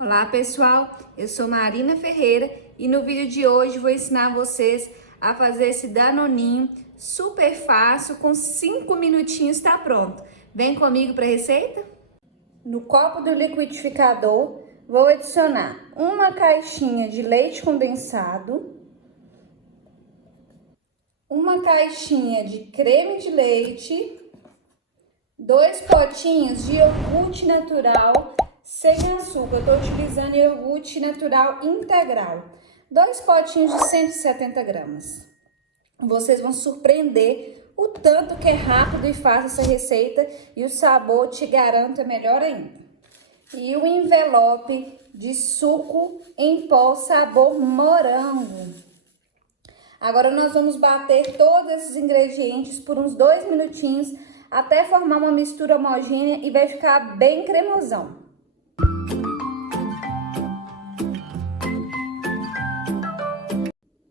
Olá pessoal, eu sou Marina Ferreira e no vídeo de hoje vou ensinar vocês a fazer esse danoninho super fácil, com 5 minutinhos está pronto. Vem comigo para a receita? No copo do liquidificador vou adicionar uma caixinha de leite condensado, uma caixinha de creme de leite, 2 potinhos de iogurte natural sem açúcar. Eu estou utilizando iogurte natural integral. 2 potinhos de 170 gramas. Vocês vão surpreender o tanto que é rápido e fácil essa receita e o sabor, te garanto, é melhor ainda. E o envelope de suco em pó sabor morango. Agora nós vamos bater todos esses ingredientes por uns 2 minutinhos até formar uma mistura homogênea e vai ficar bem cremosão.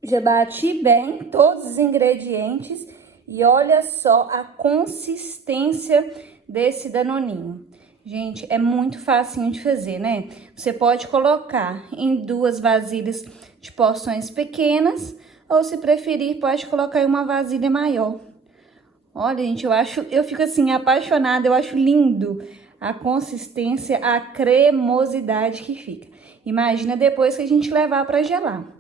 Já bati bem todos os ingredientes e olha só a consistência desse danoninho. Gente, é muito facinho de fazer, né? Você pode colocar em 2 vasilhas de porções pequenas ou, se preferir, pode colocar em uma vasilha maior. Olha, gente, eu fico assim apaixonada, eu acho lindo a consistência, a cremosidade que fica. Imagina depois que a gente levar para gelar.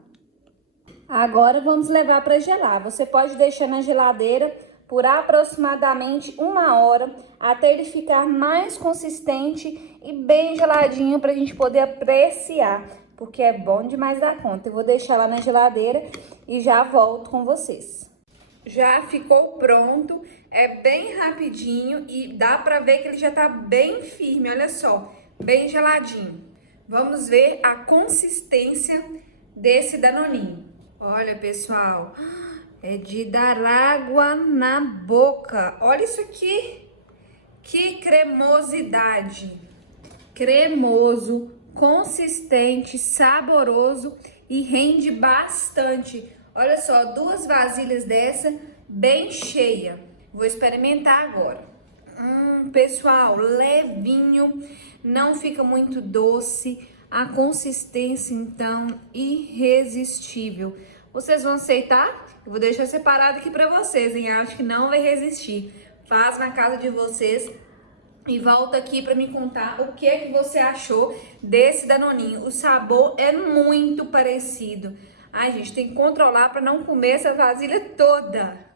Agora vamos levar para gelar. Você pode deixar na geladeira por aproximadamente 1 hora, até ele ficar mais consistente e bem geladinho para a gente poder apreciar, porque é bom demais da conta. Eu vou deixar lá na geladeira e já volto com vocês. Já ficou pronto, é bem rapidinho e dá para ver que ele já tá bem firme, olha só, bem geladinho. Vamos ver a consistência desse danoninho. Olha, pessoal, é de dar água na boca. Olha isso aqui, que cremosidade. Cremoso, consistente, saboroso e rende bastante. Olha só, 2 vasilhas dessa, bem cheia. Vou experimentar agora. Pessoal, levinho, não fica muito doce. A consistência, então, irresistível. Vocês vão aceitar? Eu vou deixar separado aqui pra vocês, hein? Acho que não vai resistir. Faz na casa de vocês e volta aqui pra me contar o que é que você achou desse danoninho. O sabor é muito parecido. Ai, gente, tem que controlar para não comer essa vasilha toda.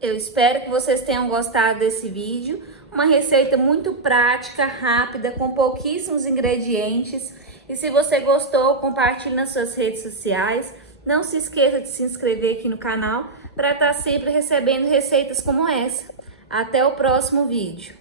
Eu espero que vocês tenham gostado desse vídeo. Uma receita muito prática, rápida, com pouquíssimos ingredientes. E se você gostou, compartilhe nas suas redes sociais. Não se esqueça de se inscrever aqui no canal para estar sempre recebendo receitas como essa. Até o próximo vídeo.